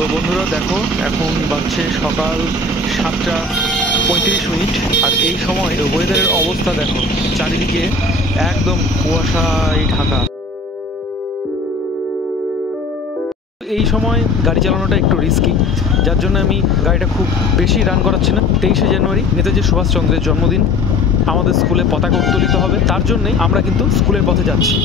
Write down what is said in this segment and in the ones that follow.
তো বন্ধুরা দেখো, এখন বাজছে সকাল 7:35 আর এই সময় ওয়েদারের অবস্থা দেখো, চারিদিকে একদম কুয়াশায় ঢাকা। এই সময় গাড়ি চালানোটা একটু রিস্কি, যার জন্য আমি গাড়িটা খুব বেশি রান করাচ্ছি না। 23শে জানুয়ারি নেতাজি সুভাষচন্দ্রের জন্মদিন, আমাদের স্কুলে পতাকা উত্তোলিত হবে, তার জন্যই আমরা কিন্তু স্কুলের পথে যাচ্ছি।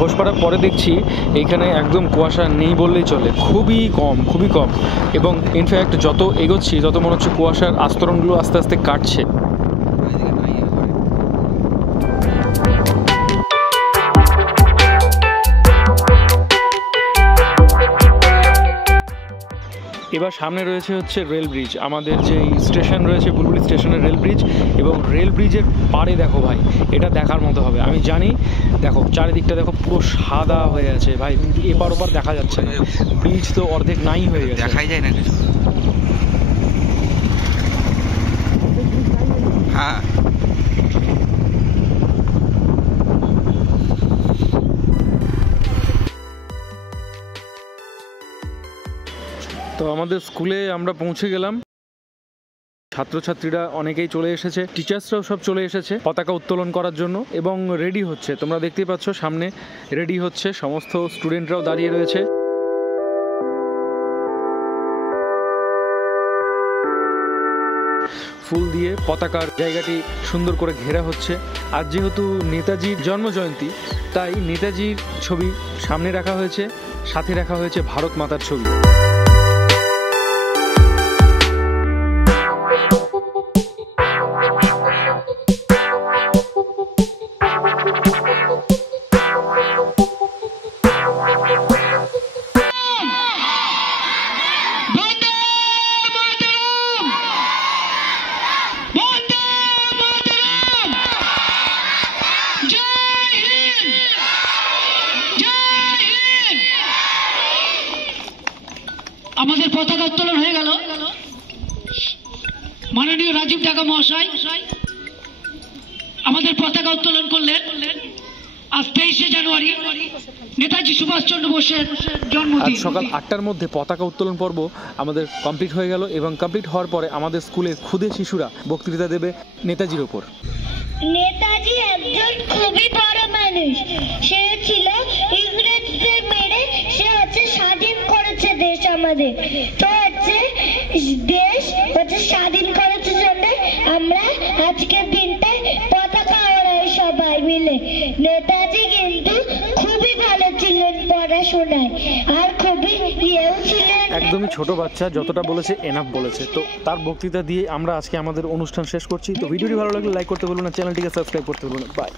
ঘোষপাড়ার পরে দেখছি এইখানে একদম কুয়াশা নেই বললেই চলে, খুবই কম এবং ইনফ্যাক্ট যত এগোচ্ছি তত মনে হচ্ছে কুয়াশার আস্তরণগুলো আস্তে আস্তে কাটছে। এবার সামনে রয়েছে হচ্ছে রেল ব্রিজ, আমাদের যে স্টেশন রয়েছে বুলবুলি স্টেশনের রেল ব্রিজ, এবং রেল ব্রিজের পাড়ে দেখো ভাই, এটা দেখার মতো হবে। আমি জানি, দেখো চারিদিকটা দেখো পুরো সাদা হয়ে আছে ভাই, এপার ওপার দেখা যাচ্ছে না, ব্রিজ তো অর্ধেক নাই হয়ে গেছে, দেখাই যায় না কিছু। হ্যাঁ, তো আমাদের স্কুলে আমরা পৌঁছে গেলাম। ছাত্রছাত্রীরা অনেকেই চলে এসেছে, টিচার্সরাও সব চলে এসেছে পতাকা উত্তোলন করার জন্য এবং রেডি হচ্ছে। তোমরা দেখতেই পাচ্ছ সামনে রেডি হচ্ছে, সমস্ত স্টুডেন্টরাও দাঁড়িয়ে রয়েছে। ফুল দিয়ে পতাকার জায়গাটি সুন্দর করে ঘেরা হচ্ছে। আর যেহেতু নেতাজির জন্মজয়ন্তী, তাই নেতাজির ছবি সামনে রাখা হয়েছে, সাথে রাখা হয়েছে ভারত মাতার ছবি। আমাদের পতাকা উত্তোলন হয়ে গেল। মাননীয় রাজীব ঢাকা মহাশয় আমাদের পতাকা উত্তোলন করলেন। আজ 23শে জানুয়ারি নেতাজি সুভাষচন্দ্র বোসের জন্মদিন। সকাল 8টার মধ্যে পতাকা উত্তোলন পর্ব আমাদের কমপ্লিট হয়ে গেল এবং কমপ্লিট হওয়ার পরে আমাদের স্কুলের ক্ষুদে শিশুরা বক্তৃতা দেবে নেতাজির ওপর। নেতাজি একজন খুবই বড় মানুষ, সে ছিল ইংরেজদের মেরে সে হচ্ছে স্বাধীন করেছে দেশ আমাদের। তো হচ্ছে দেশ হচ্ছে স্বাধীন করেছে জন্য আমরা আজকের দিনটায় পতাকা ওড়াই সবাই মিলে। নেতাজি কিন্তু খুবই ভালো ছিলেন পড়াশোনায়, আর খুবই ইয়েও ছিলেন। একদমই ছোট বাচ্চা, যতটা বলেছে এনাফ বলেছে। তো তার বক্তৃতা দিয়ে আমরা আজকে আমাদের অনুষ্ঠান শেষ করছি। তো ভিডিওটি ভালো লাগলে লাইক করতে ভুলবেন না, চ্যানেলটিকে সাবস্ক্রাইব করতে ভুলবেন না। বাই।